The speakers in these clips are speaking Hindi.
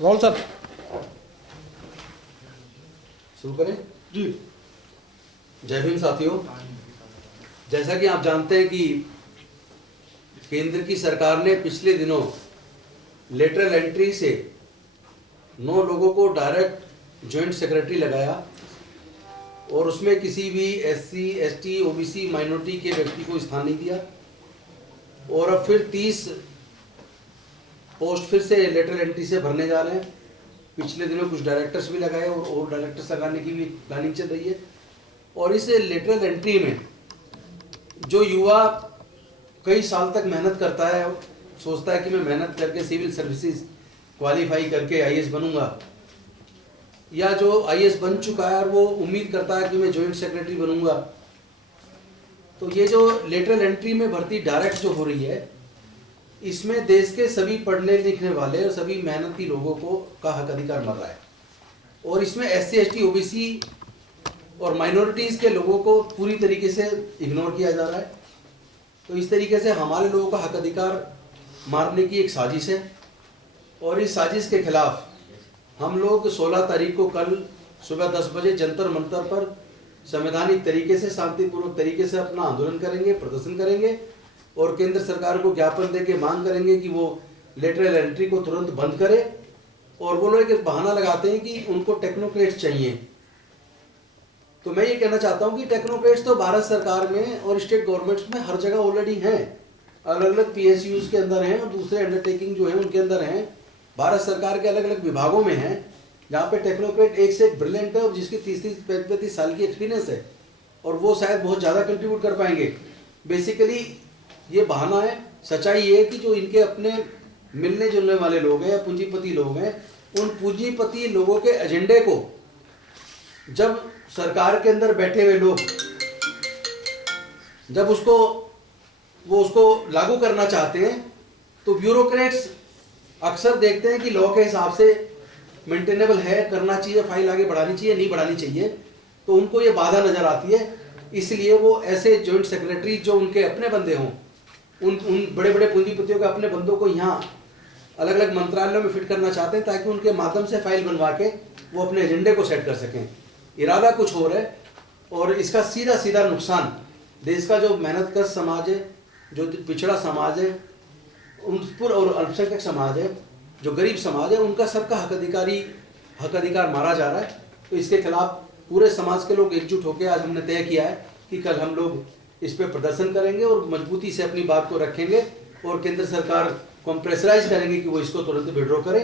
राहुल सर शुरू करें जी। जय भीम साथियों, जैसा कि आप जानते हैं कि केंद्र की सरकार ने पिछले दिनों लेटरल एंट्री से 9 लोगों को डायरेक्ट जॉइंट सेक्रेटरी लगाया और उसमें किसी भी SC, ST, OBC माइनॉरिटी के व्यक्ति को स्थान नहीं दिया। और अब फिर 30 पोस्ट फिर से लेटरल एंट्री से भरने जा रहे हैं। पिछले दिनों कुछ डायरेक्टर्स भी लगाए और डायरेक्टर्स लगाने की भी प्लानिंग चल रही है। और इस लेटरल एंट्री में जो युवा कई साल तक मेहनत करता है, सोचता है कि मैं मेहनत करके सिविल सर्विसेज क्वालिफाई करके IAS बनूंगा, या जो IAS बन चुका है और वो उम्मीद करता है कि मैं जॉइंट सेक्रेटरी बनूंगा, तो ये जो लेटरल एंट्री में भर्ती डायरेक्ट जो हो रही है, इसमें देश के सभी पढ़ने लिखने वाले और सभी मेहनती लोगों को का हक अधिकार मर रहा है। और इसमें SC, ST, OBC और माइनॉरिटीज़ के लोगों को पूरी तरीके से इग्नोर किया जा रहा है। तो इस तरीके से हमारे लोगों का हक अधिकार मारने की एक साजिश है। और इस साजिश के खिलाफ हम लोग 16 तारीख को कल सुबह 10 बजे जंतर मंतर पर संवैधानिक तरीके से, शांतिपूर्वक तरीके से अपना आंदोलन करेंगे, प्रदर्शन करेंगे और केंद्र सरकार को ज्ञापन दे के मांग करेंगे कि वो लेटरल एंट्री को तुरंत बंद करे। और वो लोग एक बहाना लगाते हैं कि उनको टेक्नोक्रेट्स चाहिए। तो मैं ये कहना चाहता हूँ कि टेक्नोक्रेट्स तो भारत सरकार में और स्टेट गवर्नमेंट्स में हर जगह ऑलरेडी हैं, अलग अलग PSUs के अंदर हैं और दूसरे अंडरटेकिंग जो है उनके अंदर हैं। भारत सरकार के अलग अलग विभागों में हैं जहाँ पे टेक्नोक्रेट एक से एक ब्रिलियंट है और जिसकी 30-35 साल की एक्सपीरियंस है और वो शायद बहुत ज़्यादा कंट्रीब्यूट कर पाएंगे। बेसिकली ये बहाना है। सच्चाई ये है कि जो इनके अपने मिलने जुलने वाले लोग हैं, पूंजीपति लोग हैं, उन पूंजीपति लोगों के एजेंडे को जब सरकार के अंदर बैठे हुए लोग जब उसको लागू करना चाहते हैं, तो ब्यूरोक्रेट्स अक्सर देखते हैं कि लॉ के हिसाब से मेंटेनेबल है, करना चाहिए, फाइल आगे बढ़ानी चाहिए, नहीं बढ़ानी चाहिए, तो उनको ये बाधा नजर आती है। इसलिए वो ऐसे जॉइंट सेक्रेटरी जो उनके अपने बंदे हों, उन बड़े बड़े पूंजीपतियों के अपने बंदों को यहाँ अलग अलग मंत्रालयों में फिट करना चाहते हैं ताकि उनके माध्यम से फाइल बनवा के वो अपने एजेंडे को सेट कर सकें। इरादा कुछ और है और इसका सीधा सीधा नुकसान देश का जो मेहनतकश समाज है, जो पिछड़ा समाज है, और अल्पसंख्यक समाज है, जो गरीब समाज है, उनका सबका हक अधिकार मारा जा रहा है। तो इसके खिलाफ पूरे समाज के लोग एकजुट होकर आज हमने तय किया है कि कल हम लोग इस पर प्रदर्शन करेंगे और मजबूती से अपनी बात को रखेंगे और केंद्र सरकार को हम प्रेशराइज करेंगे कि वो इसको तुरंत विड्रॉ करे।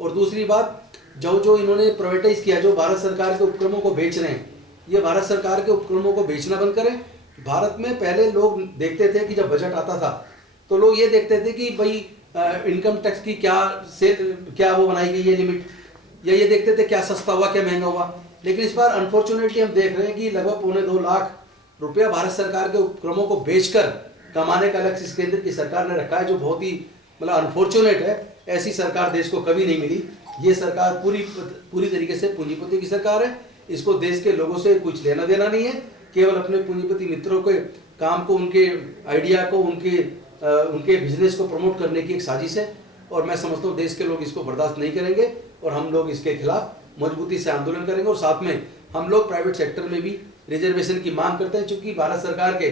और दूसरी बात, जो इन्होंने प्राइवेटाइज किया, जो भारत सरकार के उपक्रमों को बेच रहे हैं, ये भारत सरकार के उपक्रमों को बेचना बंद करें। भारत में पहले लोग देखते थे कि जब बजट आता था तो लोग ये देखते थे कि भाई इनकम टैक्स की क्या वो बनाई गई है लिमिट, या ये देखते थे क्या सस्ता हुआ क्या महंगा हुआ। लेकिन इस बार अनफॉर्चुनेटली हम देख रहे हैं कि लगभग 2.25 लाख रुपया भारत सरकार के उपक्रमों को बेचकर कमाने का लक्ष्य इस केंद्र की सरकार ने रखा है, जो बहुत ही अनफॉर्चुनेट है। ऐसी सरकार देश को कभी नहीं मिली। ये सरकार पूरी तरीके से पूंजीपतियों की सरकार है। इसको देश के लोगों से कुछ लेना देना नहीं है, केवल अपने पूंजीपति मित्रों के काम को, उनके आइडिया को, उनके बिजनेस को प्रमोट करने की एक साजिश है। और मैं समझता हूँ देश के लोग इसको बर्दाश्त नहीं करेंगे और हम लोग इसके खिलाफ मजबूती से आंदोलन करेंगे। और साथ में हम लोग प्राइवेट सेक्टर में भी रिजर्वेशन की मांग करते हैं, क्योंकि भारत सरकार के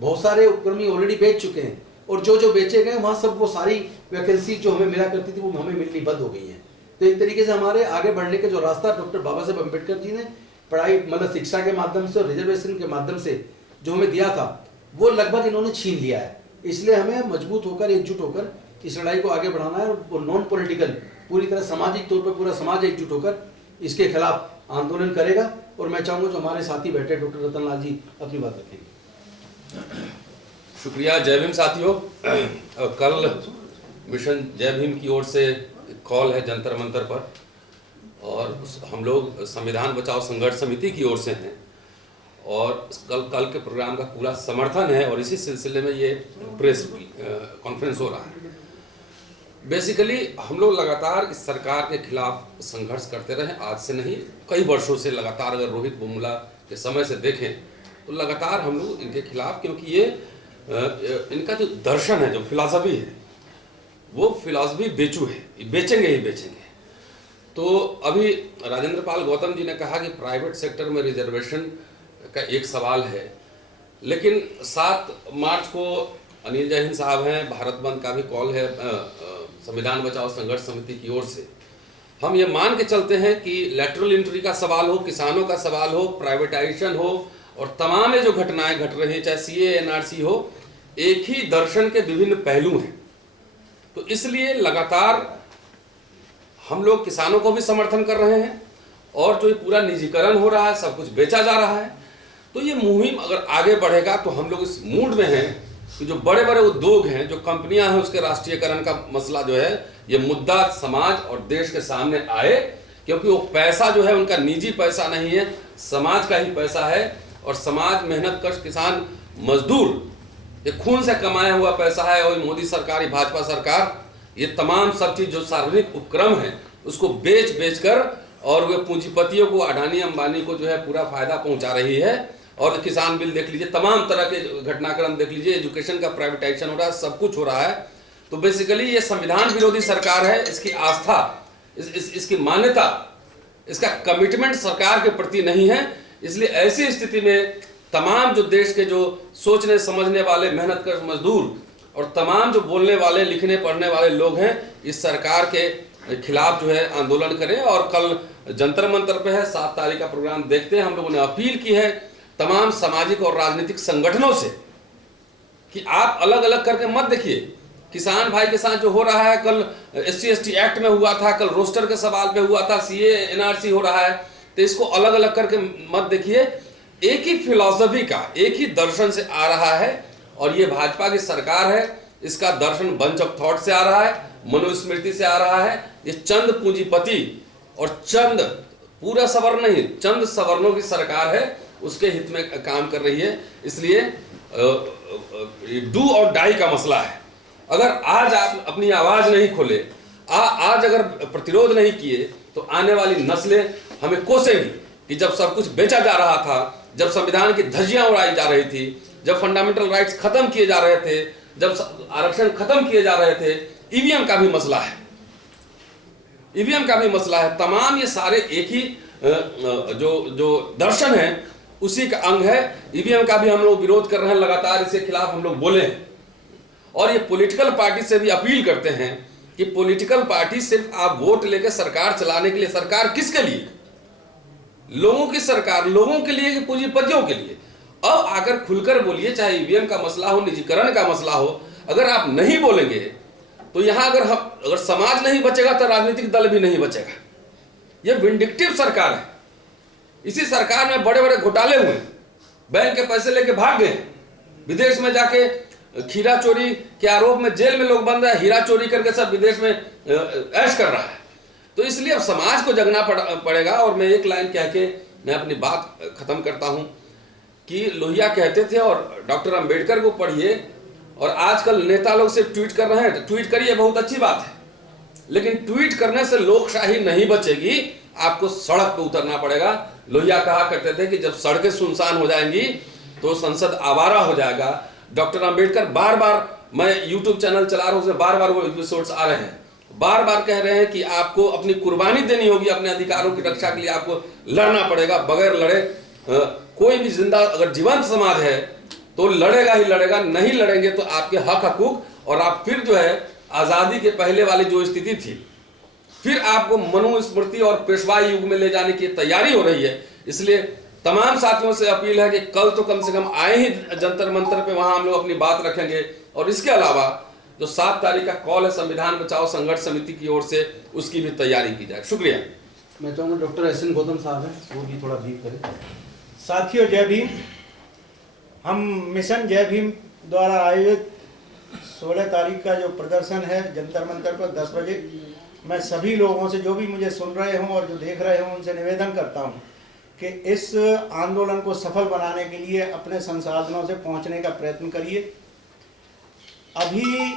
बहुत सारे उपक्रमी ऑलरेडी बेच चुके हैं और जो बेचे गए वहाँ सब वो सारी वैकेंसी जो हमें मिला करती थी वो हमें मिलनी बंद हो गई है। तो एक तरीके से हमारे आगे बढ़ने के जो रास्ता डॉक्टर बाबा साहब अम्बेडकर जी ने पढ़ाई शिक्षा के माध्यम से और रिजर्वेशन के माध्यम से जो हमें दिया था, वो लगभग इन्होंने छीन लिया है। इसलिए हमें मजबूत होकर, एकजुट होकर इस लड़ाई को आगे बढ़ाना है और नॉन पॉलिटिकल, पूरी तरह सामाजिक तौर पर पूरा समाज एकजुट होकर इसके खिलाफ आंदोलन करेगा। और मैं चाहूँगा जो हमारे साथी बैठे डॉक्टर रतन लाल जी अपनी बात रखेंगे। शुक्रिया। जय भीम साथियों, कल मिशन जय भीम की ओर से कॉल है जंतर मंतर पर और हम लोग संविधान बचाओ संघर्ष समिति की ओर से हैं और कल के प्रोग्राम का पूरा समर्थन है और इसी सिलसिले में ये प्रेस कॉन्फ्रेंस हो रहा है। बेसिकली हम लोग लगातार इस सरकार के खिलाफ संघर्ष करते रहे, आज से नहीं कई वर्षों से लगातार। अगर रोहित बोमुला के समय से देखें तो लगातार हम लोग इनके खिलाफ, क्योंकि ये इनका जो दर्शन है, जो फिलॉसफी है, वो फिलॉसफी बेचू है, बेचेंगे ही बेचेंगे। तो अभी राजेंद्र पाल गौतम जी ने कहा कि प्राइवेट सेक्टर में रिजर्वेशन का एक सवाल है, लेकिन 7 मार्च को अनिल जैन साहब हैं, भारत बंद का भी कॉल है संविधान बचाओ संघर्ष समिति की ओर से। हम ये मान के चलते हैं कि लैटरल एंट्री का सवाल हो, किसानों का सवाल हो, प्राइवेटाइजेशन हो और तमाम ये जो घटनाएं घट रही हैं, चाहे सीए एनआरसी हो, एक ही दर्शन के विभिन्न पहलू हैं। तो इसलिए लगातार हम लोग किसानों को भी समर्थन कर रहे हैं और जो ये पूरा निजीकरण हो रहा है, सब कुछ बेचा जा रहा है, तो ये मुहिम अगर आगे बढ़ेगा तो हम लोग इस मूड में हैं कि जो बड़े बड़े उद्योग हैं, जो कंपनियां हैं, उसके राष्ट्रीयकरण का मसला जो है, ये मुद्दा समाज और देश के सामने आए, क्योंकि वो पैसा जो है उनका निजी पैसा नहीं है, समाज का ही पैसा है। और समाज, मेहनत कश किसान मजदूर, ये खून से कमाया हुआ पैसा है। और मोदी सरकार, ये भाजपा सरकार, ये तमाम सब चीज जो सार्वजनिक उपक्रम है उसको बेच कर और वे पूंजीपतियों को, अडानी अंबानी को जो है पूरा फायदा पहुंचा रही है। और किसान बिल देख लीजिए, तमाम तरह के घटनाक्रम देख लीजिए, एजुकेशन का प्राइवेटाइजेशन हो रहा है, सब कुछ हो रहा है। तो बेसिकली ये संविधान विरोधी सरकार है। इसकी आस्था, इसकी मान्यता, इसका कमिटमेंट सरकार के प्रति नहीं है। इसलिए ऐसी स्थिति में तमाम जो देश के जो सोचने समझने वाले, मेहनत कर मजदूर और तमाम जो बोलने वाले, लिखने पढ़ने वाले लोग हैं, इस सरकार के खिलाफ जो है आंदोलन करें। और कल जंतर मंतर पे है, 7 तारीख का प्रोग्राम देखते हैं। हम लोगों ने अपील की है तमाम सामाजिक और राजनीतिक संगठनों से कि आप अलग अलग करके मत देखिए। किसान भाई के साथ जो हो रहा है, कल SC/ST एक्ट में हुआ था, कल रोस्टर के सवाल पे हुआ था, CA NRC हो रहा है, तो इसको अलग अलग करके मत देखिए। एक ही फिलॉसफी का, एक ही दर्शन से आ रहा है और ये भाजपा की सरकार है। इसका दर्शन बंच ऑफ थॉट से आ रहा है, मनुस्मृति से आ रहा है। ये चंद पूंजीपति और चंद, पूरा सवर्ण नहीं, चंद सवर्णों की सरकार है, उसके हित में काम कर रही है। इसलिए डू और डाई का मसला है। अगर आज आप अपनी आवाज नहीं खोले, आज अगर प्रतिरोध नहीं किए, तो आने वाली नस्लें हमें कोसेंगी कि जब सब कुछ बेचा जा रहा था, जब संविधान की धज्जियां उड़ाई जा रही थी, जब फंडामेंटल राइट्स खत्म किए जा रहे थे, जब आरक्षण खत्म किए जा रहे थे। ईवीएम का भी मसला है, ईवीएम का भी मसला है। तमाम ये सारे एक ही जो दर्शन है, उसी का अंग है। ईवीएम का भी हम लोग विरोध कर रहे हैं, लगातार इसके खिलाफ हम लोग बोले हैं। और ये पॉलिटिकल पार्टी से भी अपील करते हैं कि पॉलिटिकल पार्टी सिर्फ आप वोट लेकर सरकार चलाने के लिए, सरकार किसके लिए? लोगों की सरकार, लोगों के लिए कि पूंजीपतियों के लिए? अब आकर खुलकर बोलिए, चाहे ईवीएम का मसला हो, निजीकरण का मसला हो। अगर आप नहीं बोलेंगे तो यहां अगर समाज नहीं बचेगा तो राजनीतिक दल भी नहीं बचेगा। यह विंडिक्टिव सरकार है। इसी सरकार में बड़े बड़े घोटाले हुए, बैंक के पैसे लेके भाग गए, विदेश में जाके खीरा चोरी के आरोप में जेल में लोग बंद है, हीरा चोरी करके सब विदेश में ऐश कर रहा है। तो इसलिए अब समाज को जगना पड़ेगा। और मैं एक लाइन कह के मैं अपनी बात खत्म करता हूं कि लोहिया कहते थे, और डॉक्टर अंबेडकर को पढ़िए। और आजकल नेता लोग सिर्फ ट्वीट कर रहे हैं, ट्वीट करिए, बहुत अच्छी बात है, लेकिन ट्वीट करने से लोकशाही नहीं बचेगी, आपको सड़क पर उतरना पड़ेगा। लोहिया कहा करते थे कि जब सड़कें सुनसान हो जाएंगी तो संसद आवारा हो जाएगा। डॉक्टर अंबेडकर बार बार, मैं यूट्यूब चैनल चला रहा हूं, उसमें बार बार वो एपिसोड्स आ रहे हैं, बार बार कह रहे हैं कि आपको अपनी कुर्बानी देनी होगी, अपने अधिकारों की रक्षा के लिए आपको लड़ना पड़ेगा। बगैर लड़े कोई भी जिंदा, अगर जीवंत समाज है तो लड़ेगा ही लड़ेगा, नहीं लड़ेंगे तो आपके हक हकूक और आप फिर जो है आजादी के पहले वाली जो स्थिति थी, फिर आपको मनुस्मृति और पेशवाई युग में ले जाने की तैयारी हो रही है। इसलिए तमाम साथियों से अपील है कि कल तो कम से कम आए ही जंतर मंतर पे, वहां हम लोग अपनी बात रखेंगे। और इसके अलावा जो 7 तारीख का कॉल है संविधान बचाओ संघर्ष समिति की ओर से, उसकी भी तैयारी की जाए। शुक्रिया। मैं चाहूँगा डॉक्टर SN गौतम साहब हैं, वो भी थोड़ा ब्रीफ करें। साथियों, जय भीम। हम मिशन जय भीम द्वारा आयोजित 16 तारीख का जो प्रदर्शन है जंतर मंतर पर 10 बजे, मैं सभी लोगों से, जो भी मुझे सुन रहे हों और जो देख रहे हों, उनसे निवेदन करता हूं कि इस आंदोलन को सफल बनाने के लिए अपने संसाधनों से पहुंचने का प्रयत्न करिए। अभी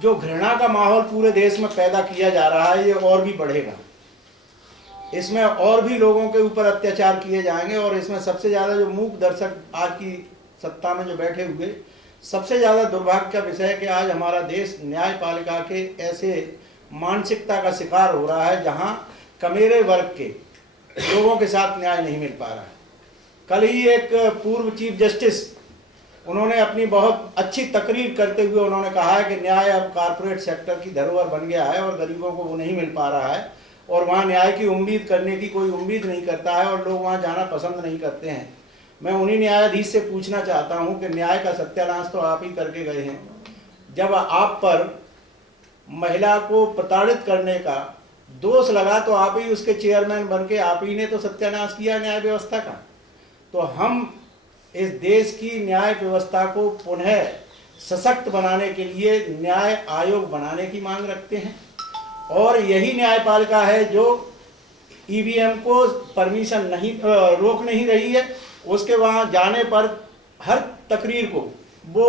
जो घृणा का माहौल पूरे देश में पैदा किया जा रहा है, ये और भी बढ़ेगा। इसमें और भी लोगों के ऊपर अत्याचार किए जाएंगे। और इसमें सबसे ज़्यादा जो मूक दर्शक आज की सत्ता में जो बैठे हुए, सबसे ज़्यादा दुर्भाग्य का विषय है कि आज हमारा देश न्यायपालिका के ऐसे मानसिकता का शिकार हो रहा है जहां कमेरे वर्ग के लोगों के साथ न्याय नहीं मिल पा रहा है। कल ही एक पूर्व चीफ जस्टिस उन्होंने अपनी बहुत अच्छी तकरीर करते हुए उन्होंने कहा है कि न्याय अब कारपोरेट सेक्टर की धरोहर बन गया है और गरीबों को वो नहीं मिल पा रहा है और वहाँ न्याय की उम्मीद करने की कोई उम्मीद नहीं करता है और लोग वहाँ जाना पसंद नहीं करते हैं। मैं उन्हीं न्यायाधीश से पूछना चाहता हूँ कि न्याय का सत्यानाश तो आप ही करके गए हैं। जब आप पर महिला को प्रताड़ित करने का दोष लगा तो आप ही उसके चेयरमैन बन के आप ही ने तो सत्यानाश किया न्याय व्यवस्था का। तो हम इस देश की न्याय व्यवस्था को पुनः सशक्त बनाने के लिए न्याय आयोग बनाने की मांग रखते हैं और यही न्यायपालिका है जो ईवीएम को परमिशन नहीं रोक नहीं रही है, उसके वहाँ जाने पर हर तकरीर को वो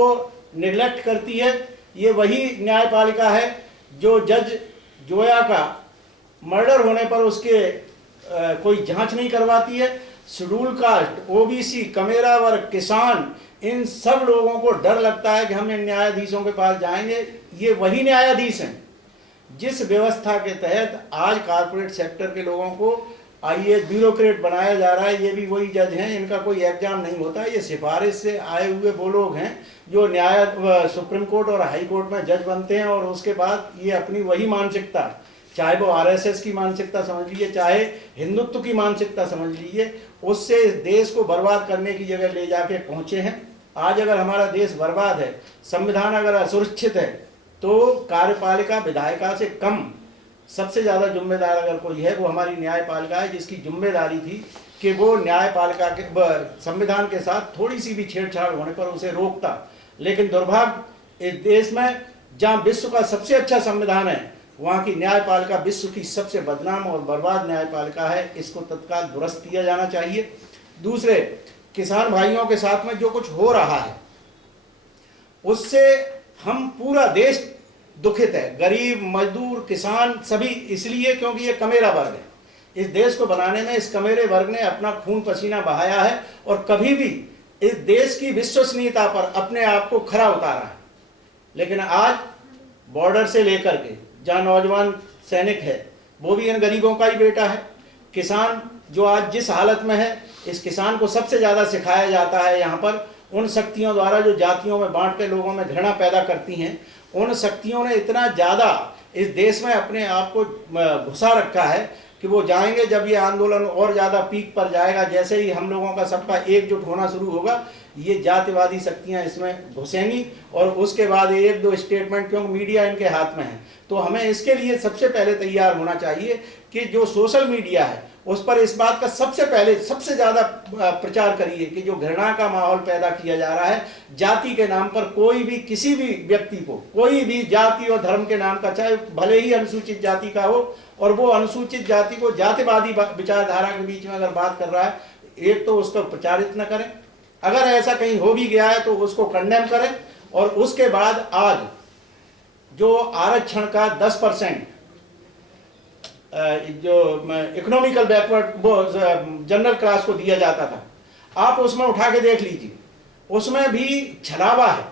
निगलेक्ट करती है। ये वही न्यायपालिका है जो जज जोया का मर्डर होने पर उसके कोई जांच नहीं करवाती है। शेड्यूल कास्ट, ओबीसी, कमेरा वर्ग, किसान, इन सब लोगों को डर लगता है कि हम इन न्यायाधीशों के पास जाएंगे। ये वही न्यायाधीश हैं जिस व्यवस्था के तहत आज कारपोरेट सेक्टर के लोगों को आईएएस ब्यूरोक्रेट बनाया जा रहा है। ये भी वही जज हैं, इनका कोई एग्जाम नहीं होता। ये सिफारिश से आए हुए वो लोग हैं जो सुप्रीम कोर्ट और हाई कोर्ट में जज बनते हैं और उसके बाद ये अपनी वही मानसिकता, चाहे वो आरएसएस की मानसिकता समझ लीजिए, चाहे हिंदुत्व की मानसिकता समझ लीजिए, उससे इस देश को बर्बाद करने की जगह ले जाके पहुंचे हैं। आज अगर हमारा देश बर्बाद है, संविधान अगर असुरक्षित है, तो कार्यपालिका विधायिका से कम सबसे ज़्यादा जिम्मेदार अगर कोई है वो हमारी न्यायपालिका है, जिसकी जिम्मेदारी थी कि वो न्यायपालिका के संविधान के साथ थोड़ी सी भी छेड़छाड़ होने पर उसे रोकता। लेकिन दुर्भाग्य इस देश में जहाँ विश्व का सबसे अच्छा संविधान है, वहाँ की न्यायपालिका विश्व की सबसे बदनाम और बर्बाद न्यायपालिका है। इसको तत्काल दुरुस्त किया जाना चाहिए। दूसरे, किसान भाइयों के साथ में जो कुछ हो रहा है उससे हम पूरा देश दुखित है, गरीब, मजदूर, किसान सभी, इसलिए क्योंकि ये कमेरा वर्ग है। इस देश को बनाने में इस कमेरे वर्ग ने अपना खून पसीना बहाया है और कभी भी इस देश की विश्वसनीयता पर अपने आप को खरा उतारा है। लेकिन आज बॉर्डर से लेकर के जहाँ नौजवान सैनिक है वो भी इन गरीबों का ही बेटा है। किसान जो आज जिस हालत में है, इस किसान को सबसे ज़्यादा सिखाया जाता है यहाँ पर उन शक्तियों द्वारा जो जातियों में बांट के लोगों में घृणा पैदा करती हैं। उन शक्तियों ने इतना ज़्यादा इस देश में अपने आप को घुसा रखा है कि वो जाएंगे जब ये आंदोलन और ज़्यादा पीक पर जाएगा, जैसे ही हम लोगों का सबका एकजुट होना शुरू होगा, ये जातिवादी शक्तियां इसमें घुसेंगी और उसके बाद एक दो स्टेटमेंट, क्योंकि मीडिया इनके हाथ में है, तो हमें इसके लिए सबसे पहले तैयार होना चाहिए कि जो सोशल मीडिया है उस पर इस बात का सबसे पहले सबसे ज़्यादा प्रचार करिए कि जो घृणा का माहौल पैदा किया जा रहा है जाति के नाम पर, कोई भी किसी भी व्यक्ति को कोई भी जाति और धर्म के नाम का, चाहे भले ही अनुसूचित जाति का हो, और वो अनुसूचित जाति को जातिवादी विचारधारा के बीच में अगर बात कर रहा है, एक तो उसको प्रचारित न करें, अगर ऐसा कहीं हो भी गया है तो उसको कंडेम करें। और उसके बाद आज जो आरक्षण का 10% जो इकोनॉमिकल बैकवर्ड वो जनरल क्लास को दिया जाता था, आप उसमें उठा के देख लीजिए, उसमें भी छलावा है।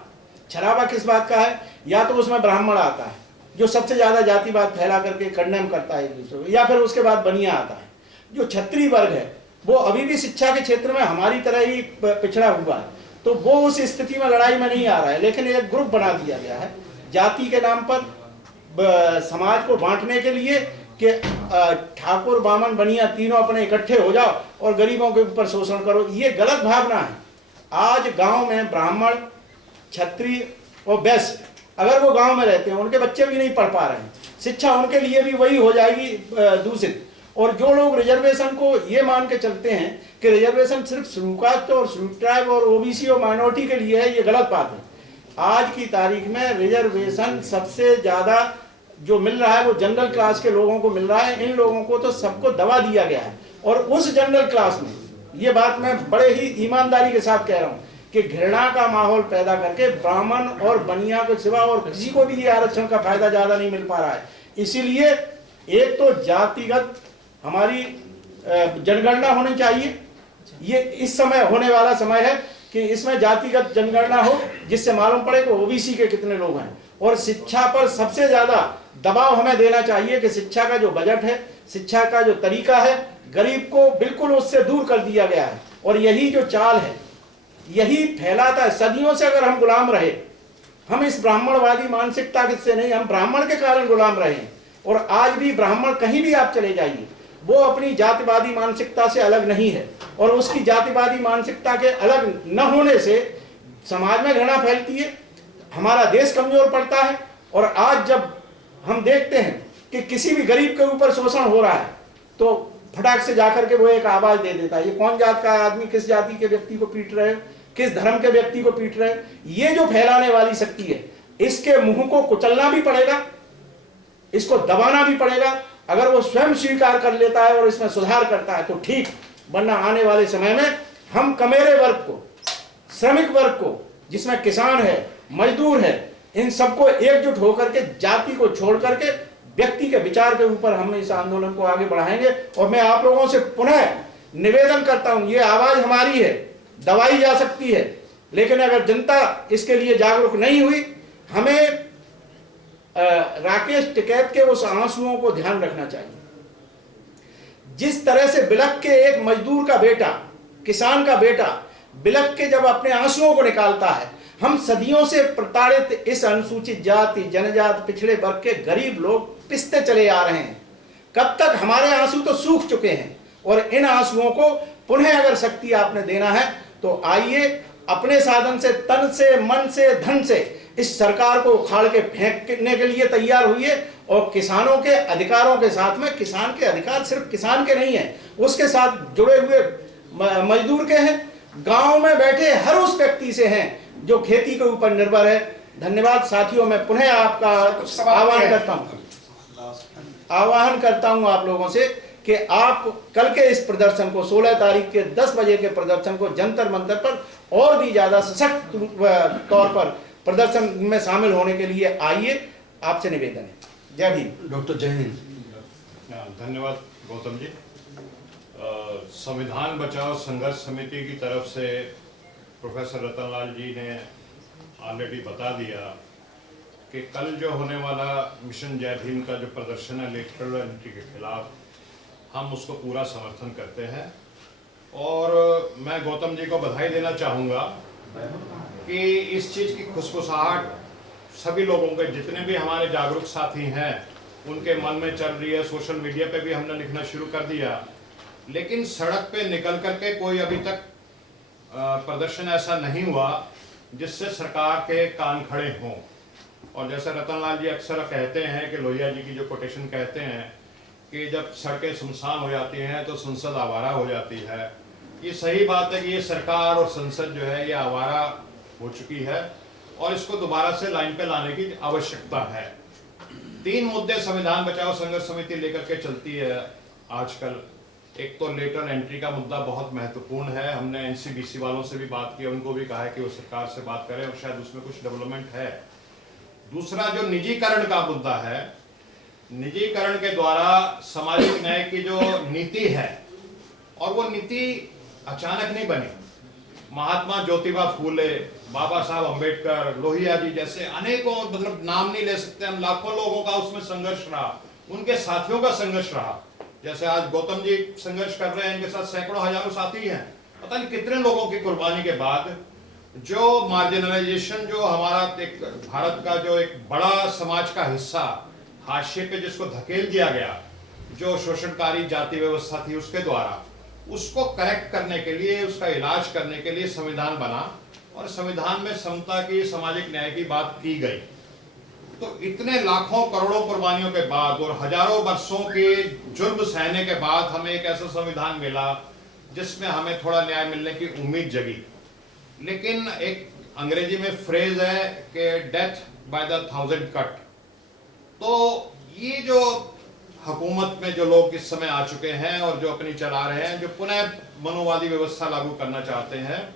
छलावा किस बात का है? या तो उसमें ब्राह्मण आता है जो सबसे ज्यादा जातिवाद फैला करके कंडेम करता है एक दूसरे को, या फिर उसके बाद बनिया आता है। जो क्षत्रिय वर्ग है वो अभी भी शिक्षा के क्षेत्र में हमारी तरह ही पिछड़ा हुआ है, तो वो उस स्थिति में लड़ाई में नहीं आ रहा है, लेकिन एक ग्रुप बना दिया गया है जाति के नाम पर समाज को बांटने के लिए कि ठाकुर, बामन, बनिया तीनों अपने इकट्ठे हो जाओ और गरीबों के ऊपर शोषण करो। ये गलत भावना है। आज गांव में ब्राह्मण, क्षत्रिय और वैश्य अगर वो गांव में रहते हैं, उनके बच्चे भी नहीं पढ़ पा रहे हैं, शिक्षा उनके लिए भी वही हो जाएगी दूषित। और जो लोग रिजर्वेशन को ये मान के चलते हैं कि रिजर्वेशन सिर्फ शेड्यूल कास्ट और शेड्यूल ट्राइब और ओबीसी और माइनॉरिटी के लिए है, ये गलत बात है। आज की तारीख में रिजर्वेशन सबसे ज्यादा जो मिल रहा है वो जनरल क्लास के लोगों को मिल रहा है। इन लोगों को तो सबको दबा दिया गया है। और उस जनरल क्लास में, ये बात मैं बड़े ही ईमानदारी के साथ कह रहा हूँ कि घृणा का माहौल पैदा करके ब्राह्मण और बनिया के सिवा और किसी को भी ये आरक्षण का फायदा ज्यादा नहीं मिल पा रहा है। इसीलिए एक तो जातिगत हमारी जनगणना होनी चाहिए। ये इस समय होने वाला समय है कि इसमें जातिगत जनगणना हो, जिससे मालूम पड़े कि ओबीसी के कितने लोग हैं। और शिक्षा पर सबसे ज्यादा दबाव हमें देना चाहिए कि शिक्षा का जो बजट है, शिक्षा का जो तरीका है, गरीब को बिल्कुल उससे दूर कर दिया गया है। और यही जो चाल है यही फैलाता है। सदियों से अगर हम गुलाम रहे, हम इस ब्राह्मणवादी मानसिकता से नहीं, हम ब्राह्मण के कारण गुलाम रहे हैं। और आज भी ब्राह्मण कहीं भी आप चले जाइए, वो अपनी जातिवादी मानसिकता से अलग नहीं है। और उसकी जातिवादी मानसिकता के अलग न होने से समाज में घृणा फैलती है, हमारा देश कमजोर पड़ता है। और आज जब हम देखते हैं कि किसी भी गरीब के ऊपर शोषण हो रहा है तो फटाक से जाकर के वो एक आवाज दे देता है, ये कौन जात का आदमी, किस जाति के व्यक्ति को पीट रहे हो, किस धर्म के व्यक्ति को पीट रहे हो। ये जो फैलाने वाली शक्ति है, इसके मुंह को कुचलना भी पड़ेगा, इसको दबाना भी पड़ेगा। अगर वो स्वयं स्वीकार कर लेता है और इसमें सुधार करता है तो ठीक, वरना आने वाले समय में हम कमेरे वर्ग को, श्रमिक वर्ग को, जिसमें किसान है, मजदूर है, इन सबको एकजुट होकर के, जाति को छोड़ करके व्यक्ति के विचार के ऊपर हम इस आंदोलन को आगे बढ़ाएंगे। और मैं आप लोगों से पुनः निवेदन करता हूं, ये आवाज हमारी है, दबाई जा सकती है, लेकिन अगर जनता इसके लिए जागरूक नहीं हुई, हमें राकेश टिकैत के उस आंसुओं को ध्यान रखना चाहिए। जिस तरह से बिलख के एक मजदूर का बेटा, किसान का बेटा बिलख के जब अपने आंसुओं को निकालता है, हम सदियों से प्रताड़ित इस अनुसूचित जाति, जनजाति, पिछड़े वर्ग के गरीब लोग पिसते चले आ रहे हैं। कब तक? हमारे आंसू तो सूख चुके हैं और इन आंसुओं को पुनः अगर शक्ति आपने देना है तो आइए, अपने साधन से, तन से, मन से, धन से इस सरकार को उखाड़ के फेंकने के लिए तैयार हुई और किसानों के अधिकारों के साथ में, किसान के अधिकार सिर्फ किसान के नहीं है, उसके साथ जुड़े हुए मजदूर के हैं, गांव में बैठे हर उस व्यक्ति से हैं जो खेती के ऊपर निर्भर है। धन्यवाद साथियों, मैं पुनः आपका आह्वान करता हूं आप लोगों से कि आप कल के इस प्रदर्शन को, 16 तारीख के 10 बजे के प्रदर्शन को जंतर मंतर पर और भी ज्यादा सशक्त तौर पर प्रदर्शन में शामिल होने के लिए आइए, आपसे निवेदन है। जय भीम। डॉक्टर जय हिंद। धन्यवाद गौतम जी। संविधान बचाओ संघर्ष समिति की तरफ से प्रोफेसर रतनलाल जी ने ऑलरेडी बता दिया कि कल जो होने वाला मिशन जय भीम का जो प्रदर्शन है इलेक्टोरल एंट्री के खिलाफ, हम उसको पूरा समर्थन करते हैं। और मैं गौतम जी को बधाई देना चाहूँगा कि इस चीज़ की खुशबुसाहट सभी लोगों के, जितने भी हमारे जागरूक साथी हैं, उनके मन में चल रही है। सोशल मीडिया पे भी हमने लिखना शुरू कर दिया, लेकिन सड़क पे निकल करके कोई अभी तक प्रदर्शन ऐसा नहीं हुआ जिससे सरकार के कान खड़े हों। और जैसे रतनलाल जी अक्सर कहते हैं कि लोहिया जी की जो कोटेशन कहते हैं कि जब सड़कें सुनसान हो जाती हैं तो संसद आवारा हो जाती है। ये सही बात है कि ये सरकार और संसद जो है ये आवारा हो चुकी है और इसको दोबारा से लाइन पे लाने की आवश्यकता है। 3 मुद्दे संविधान बचाओ संघर्ष समिति लेकर के चलती है आजकल। एक तो लेटर एंट्री का मुद्दा बहुत महत्वपूर्ण है। हमने एनसीबीसी वालों से भी बात की, उनको भी कहा है कि वो सरकार से बात करें और शायद उसमें कुछ डेवलपमेंट है। दूसरा जो निजीकरण का मुद्दा है, निजीकरण के द्वारा सामाजिक न्याय की जो नीति है, और वो नीति अचानक नहीं बनी। महात्मा ज्योतिबा फूले, बाबा साहब अंबेडकर, लोहिया जी जैसे अनेकों, मतलब नाम नहीं ले सकते हम, लाखों लोगों का उसमें संघर्ष रहा, उनके साथियों का संघर्ष रहा। जैसे आज गौतम जी संघर्ष कर रहे हैं, इनके साथ सैकड़ों हजारों साथी हैं। पता नहीं कितने लोगों की कुर्बानी के बाद जो मार्जिनलाइजेशन, जो हमारा एक भारत का जो एक बड़ा समाज का हिस्सा हाशिए पे जिसको धकेल दिया गया, जो शोषणकारी जाति व्यवस्था थी उसके द्वारा, उसको करेक्ट करने के लिए, उसका इलाज करने के लिए संविधान बना और संविधान में समता की, सामाजिक न्याय की बात की गई। तो इतने लाखों करोड़ों कुर्बानियों के बाद और हजारों वर्षों के जुर्म सहने के बाद हमें एक ऐसा संविधान मिला जिसमें हमें थोड़ा न्याय मिलने की उम्मीद जगी। लेकिन एक अंग्रेजी में फ्रेज है कि डेथ बाय द 1000 कट। तो ये जो हुकूमत में जो लोग इस समय आ चुके हैं और जो अपनी चला रहे हैं, जो पुनः मनोवादी व्यवस्था लागू करना चाहते हैं,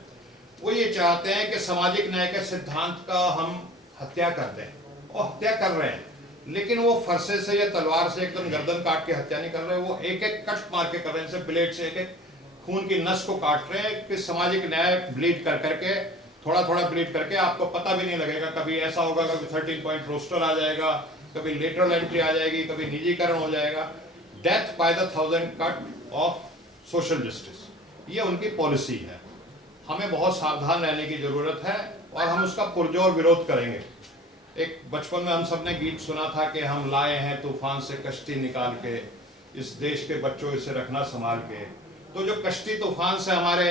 वो ये चाहते हैं कि सामाजिक न्याय के सिद्धांत का हम हत्या कर दें, और हत्या कर रहे हैं। लेकिन वो फरसे से या तलवार से एकदम गर्दन काट के हत्या नहीं कर रहे, वो एक एक कट मार के कर रहे हैं, जैसे ब्लेड से एक एक खून की नस को काट रहे हैं कि सामाजिक न्याय ब्लीड कर करके, थोड़ा थोड़ा ब्लीड करके, आपको पता भी नहीं लगेगा। कभी ऐसा होगा कि 13 पॉइंट रोस्टर आ जाएगा, कभी लेटरल एंट्री आ जाएगी, कभी निजीकरण हो जाएगा, death by the 1000 cut off social justice, ये उनकी पॉलिसी है। हमें बहुत सावधान रहने की जरूरत है और हम उसका पुरजोर विरोध करेंगे। एक बचपन में हम सबने गीत सुना था कि हम लाए हैं तूफान से कश्ती निकाल के, इस देश के बच्चों इसे रखना संभाल के। तो जो कश्ती तूफान से हमारे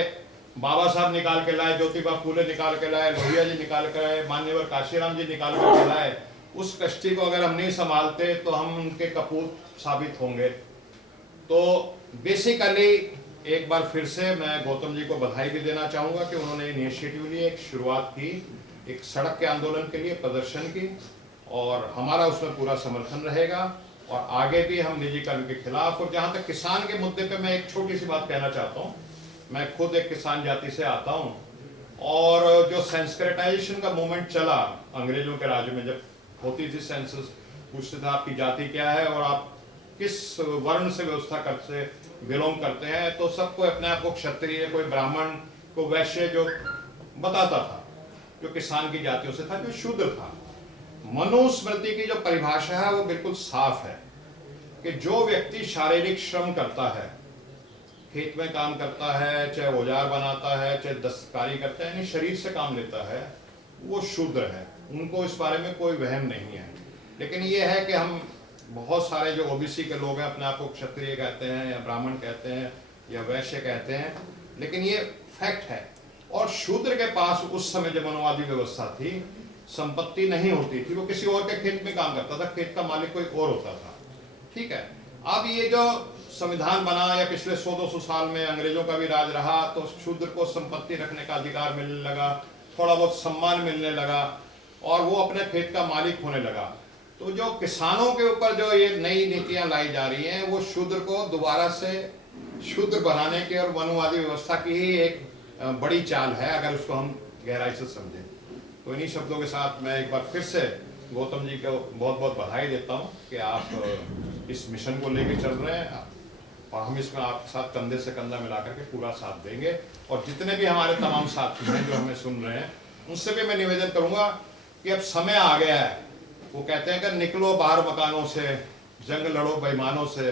बाबा साहब निकाल के लाए, ज्योतिबा फूले निकाल के लाए, लोहिया जी निकाल के लाए, मान्यवर काशीराम जी निकाल के लाए, उस कश्ती को अगर हम नहीं संभालते तो हम उनके कपूत साबित होंगे। तो बेसिकली एक बार फिर से मैं गौतम जी को बधाई भी देना चाहूँगा कि उन्होंने इनिशिएटिव लिए, एक शुरुआत की एक सड़क के आंदोलन के लिए, प्रदर्शन की, और हमारा उसमें पूरा समर्थन रहेगा और आगे भी हम निजीकरण के खिलाफ। और जहाँ तक किसान के मुद्दे पे मैं एक छोटी सी बात कहना चाहता हूँ। मैं खुद एक किसान जाति से आता हूँ और जो सेंस्क्रिटाइजेशन का मूवमेंट चला अंग्रेजों के राज्य में, जब होती थी सेंसस, पूछते थे आपकी जाति क्या है और आप किस वर्ण से व्यवस्था करते बिलोंग करते हैं, तो सबको अपने आप को क्षत्रिय, कोई ब्राह्मण, को वैश्य जो बताता था, जो किसान की जातियों से था, जो शूद्र था। मनुस्मृति की जो परिभाषा है वो बिल्कुल साफ है कि जो व्यक्ति शारीरिक श्रम करता है, खेत में काम करता है, चाहे औजार बनाता है, चाहे दस्तकारी करता है, यानी शरीर से काम लेता है, वो शूद्र है। उनको इस बारे में कोई वहम नहीं है। लेकिन ये है कि हम बहुत सारे जो ओबीसी के लोग हैं अपने आप को क्षत्रिय कहते हैं या ब्राह्मण कहते हैं या वैश्य कहते हैं, लेकिन ये फैक्ट है। और शूद्र के पास उस समय जब मनोवादी व्यवस्था थी, संपत्ति नहीं होती थी, वो किसी और के खेत में काम करता था, खेत का मालिक कोई और होता था। ठीक है, अब ये जो संविधान बना या पिछले 100-200 साल में अंग्रेजों का भी राज रहा, तो शूद्र को संपत्ति रखने का अधिकार मिलने लगा, थोड़ा बहुत सम्मान मिलने लगा और वो अपने खेत का मालिक होने लगा। तो जो किसानों के ऊपर जो ये नई नीतियां लाई जा रही हैं, वो शूद्र को दोबारा से शूद्र बनाने की और वनवादी व्यवस्था की ही एक बड़ी चाल है, अगर उसको हम गहराई से समझें। तो इन्हीं शब्दों के साथ मैं एक बार फिर से गौतम जी को बहुत बहुत बधाई देता हूँ कि आप इस मिशन को लेके चल रहे हैं और हम इसमें आपके साथ कंधे से कंधा मिलाकर के पूरा साथ देंगे। और जितने भी हमारे तमाम साथी हैं जो हमें सुन रहे हैं, उनसे भी मैं निवेदन करूँगा कि अब समय आ गया है। वो कहते हैं कि निकलो बाहर मकानों से, जंग लड़ो बेईमानों से।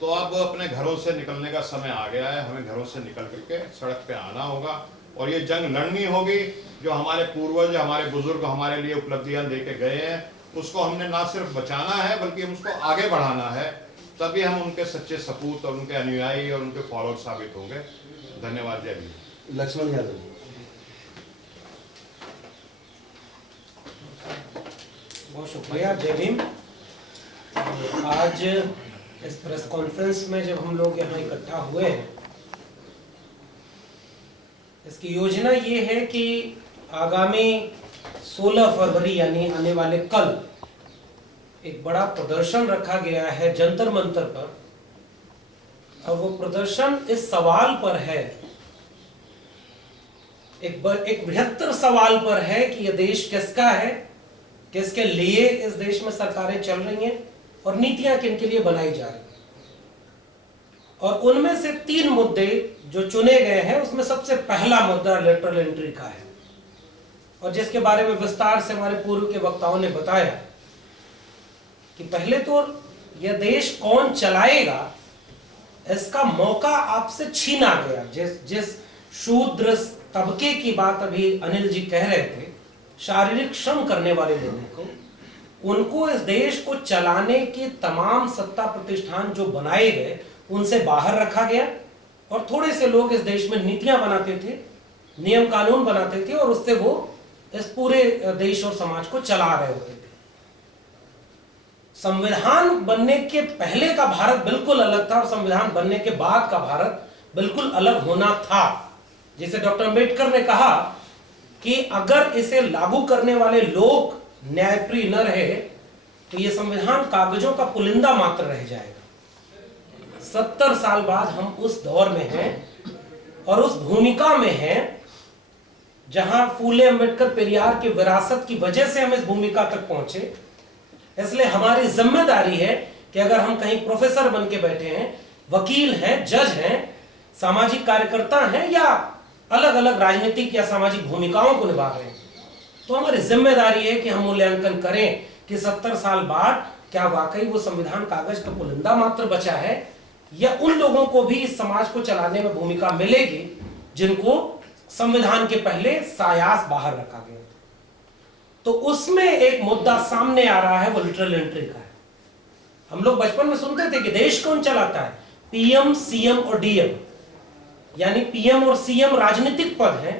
तो अब अपने घरों से निकलने का समय आ गया है। हमें घरों से निकल करके सड़क पे आना होगा और ये जंग लड़नी होगी। जो हमारे पूर्वज, हमारे बुजुर्ग हमारे लिए उपलब्धियां दे के गए हैं, उसको हमने ना सिर्फ बचाना है बल्कि हम उसको आगे बढ़ाना है। तभी हम उनके सच्चे सपूत और उनके अनुयायी और उनके फॉलोअर साबित होंगे। धन्यवाद। जय भीम। लक्ष्मण यादव। बहुत शुक्रिया। जय भीम। आज इस प्रेस कॉन्फ्रेंस में जब हम लोग यहाँ इकट्ठा हुए हैं, इसकी योजना ये है कि आगामी 16 फरवरी यानी आने वाले कल एक बड़ा प्रदर्शन रखा गया है जंतर मंतर पर। और वो प्रदर्शन इस सवाल पर है, एक बृहत्तर सवाल पर है कि यह देश किसका है, किसके लिए इस देश में सरकारें चल रही हैं और नीतियां किनके लिए बनाई जा रही हैं। और उनमें से 3 मुद्दे जो चुने गए हैं, उसमें सबसे पहला मुद्दा लेटरल एंट्री का है, और जिसके बारे में विस्तार से हमारे पूर्व के वक्ताओं ने बताया कि पहले तो यह देश कौन चलाएगा, इसका मौका आपसे छीना गया। जिस शूद्र तबके की बात अभी अनिल जी कह रहे थे, शारीरिक श्रम करने वाले लोगों को, उनको इस देश को चलाने के तमाम सत्ता प्रतिष्ठान जो बनाए गए, उनसे बाहर रखा गया। और थोड़े से लोग इस देश में नीतियां बनाते थे, नियम कानून बनाते थे, और उससे वो इस पूरे देश और समाज को चला रहे होते थे। संविधान बनने के पहले का भारत बिल्कुल अलग था और संविधान बनने के बाद का भारत बिल्कुल अलग होना था। जिसे डॉक्टर अम्बेडकर ने कहा कि अगर इसे लागू करने वाले लोग न्यायप्रिय न रहे तो यह संविधान कागजों का पुलिंदा मात्र रह जाएगा। 70 साल बाद हम उस दौर में हैं और उस भूमिका में हैं जहां फूले अंबेडकर पेरियार की विरासत की वजह से हम इस भूमिका तक पहुंचे। इसलिए हमारी जिम्मेदारी है कि अगर हम कहीं प्रोफेसर बन के बैठे हैं, वकील हैं, जज हैं, सामाजिक कार्यकर्ता हैं या अलग अलग राजनीतिक या सामाजिक भूमिकाओं को निभा रहे हैं, तो हमारी जिम्मेदारी है कि हम मूल्यांकन करें कि 70 साल बाद क्या वाकई वो संविधान कागज का पुलिंदा मात्र बचा है, या उन लोगों को भी इस समाज को चलाने में भूमिका मिलेगी जिनको संविधान के पहले सायास बाहर रखा गया। तो उसमें एक मुद्दा सामने आ रहा है, वो लिटरल एंट्री का है। हम लोग बचपन में सुनते थे कि देश कौन चलाता है, पीएम, सीएम और डीएम, यानी पीएम और सीएम राजनीतिक पद हैं